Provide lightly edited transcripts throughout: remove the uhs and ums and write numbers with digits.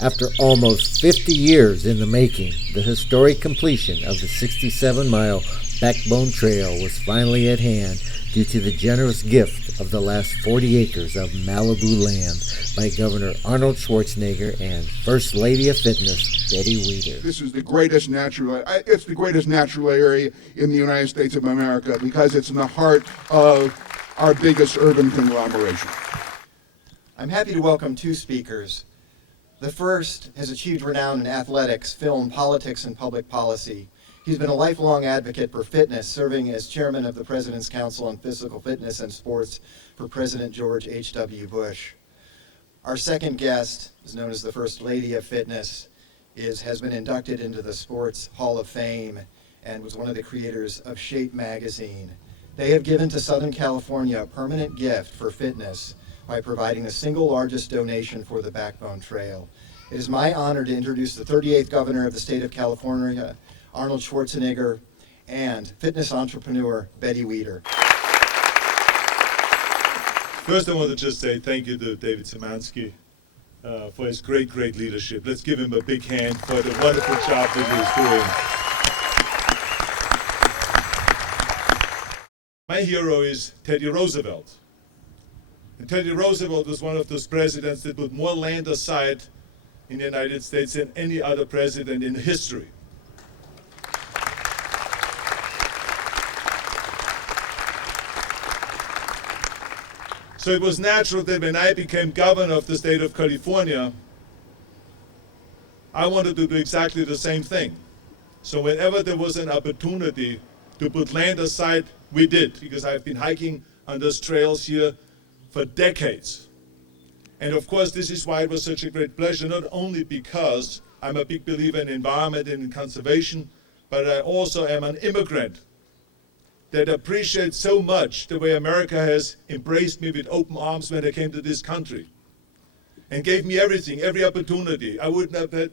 After almost 50 years in the making, the historic completion of the 67-mile Backbone Trail was finally at hand due to the generous gift of the last 40 acres of Malibu land by Governor Arnold Schwarzenegger and First Lady of Fitness, Betty Weider. This is the greatest it's the greatest natural area in the United States of America because it's in the heart of our biggest urban conglomeration. I'm happy to welcome two speakers. The first has achieved renown in athletics, film, politics, and public policy. He's been a lifelong advocate for fitness, serving as chairman of the President's Council on Physical Fitness and Sports for President George H.A.V.E. Bush. Our second guest is known as the First Lady of Fitness, has been inducted into the Sports Hall of Fame and was one of the creators of H.A.V.E. magazine. They have given to Southern California a permanent gift for fitness by providing the single largest donation for the Backbone Trail. It is my honor to introduce the 38th Governor of the State of California, Arnold Schwarzenegger, and fitness entrepreneur, Betty Weider. First, I want to just say thank you to David Szymanski for his great leadership. Let's give him a big hand for the wonderful job that he's doing. My hero is Teddy Roosevelt. And Teddy Roosevelt was one of those presidents that put more land aside in the United States than any other president in history. So it was natural that when I became governor of the state of California, I wanted to do exactly the same thing. So whenever there was an opportunity to put land aside, we did, because I've been hiking on those trails here for decades. And of course, this is why it was such a great pleasure, not only because I'm a big believer in environment and in conservation, but I also am an immigrant that appreciates so much the way America has embraced me with open arms when I came to this country and gave me everything, every opportunity. I wouldn't have had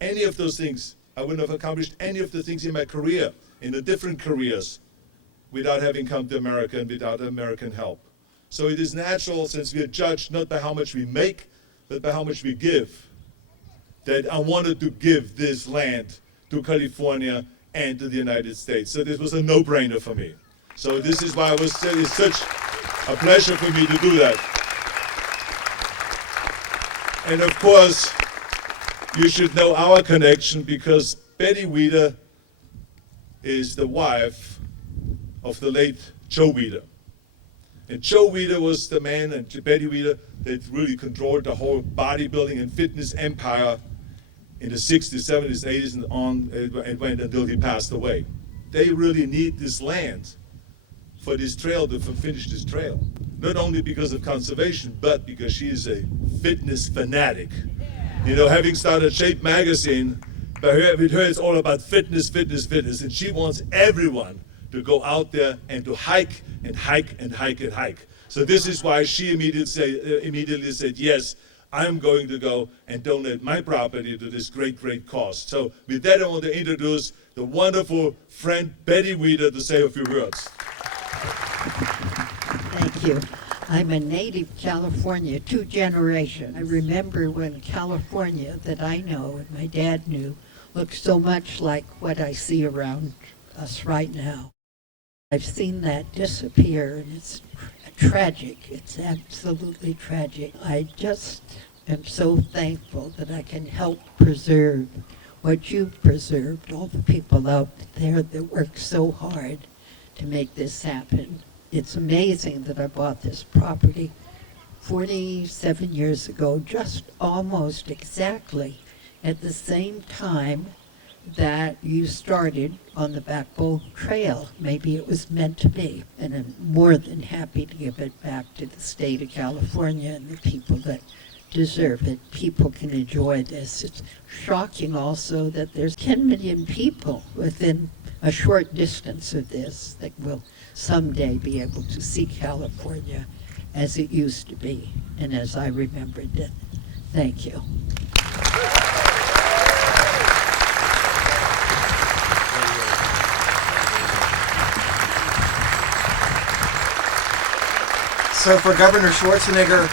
any of those things. I wouldn't have accomplished any of the things in my career, in the different careers, without having come to America and without American help. So it is natural, since we are judged not by how much we make, but by how much we give, that I wanted to give this land to California and to the United States. So this was a no-brainer for me. So this is why it's such a pleasure for me to do that. And of course, you should know our connection, because Betty Weider is the wife of the late Joe Weider. And Joe Weider was the man, and Betty Weider, that really controlled the whole bodybuilding and fitness empire in the 60s, 70s, 80s, and on, and went until he passed away. They really need this land for this trail, to finish this trail. Not only because of conservation, but because she is a fitness fanatic. You know, having started H.A.V.E. magazine, with her it's all about fitness, and she wants everyone to go out there and to hike and hike and hike and hike. So this is why she immediately said, yes, I'm going to go and donate my property to this great cause. So with that, I want to introduce the wonderful friend Betty Weider to say a few words. Thank you. I'm a native California, 2 generations. I remember when California that I know and my dad knew looked so much like what I see around us right now. I've seen that disappear, and it's tragic. It's absolutely tragic. I just am so thankful that I can help preserve what you've preserved, all the people out there that work so hard to make this happen. It's amazing that I bought this property 47 years ago, just almost exactly at the same time that you started on the Backbone Trail. Maybe it was meant to be, and I'm more than happy to give it back to the state of California and the people that deserve it. People can enjoy this. It's shocking also that there's 10 million people within a short distance of this that will someday be able to see California as it used to be and as I remembered it. Thank you. So for Governor Schwarzenegger,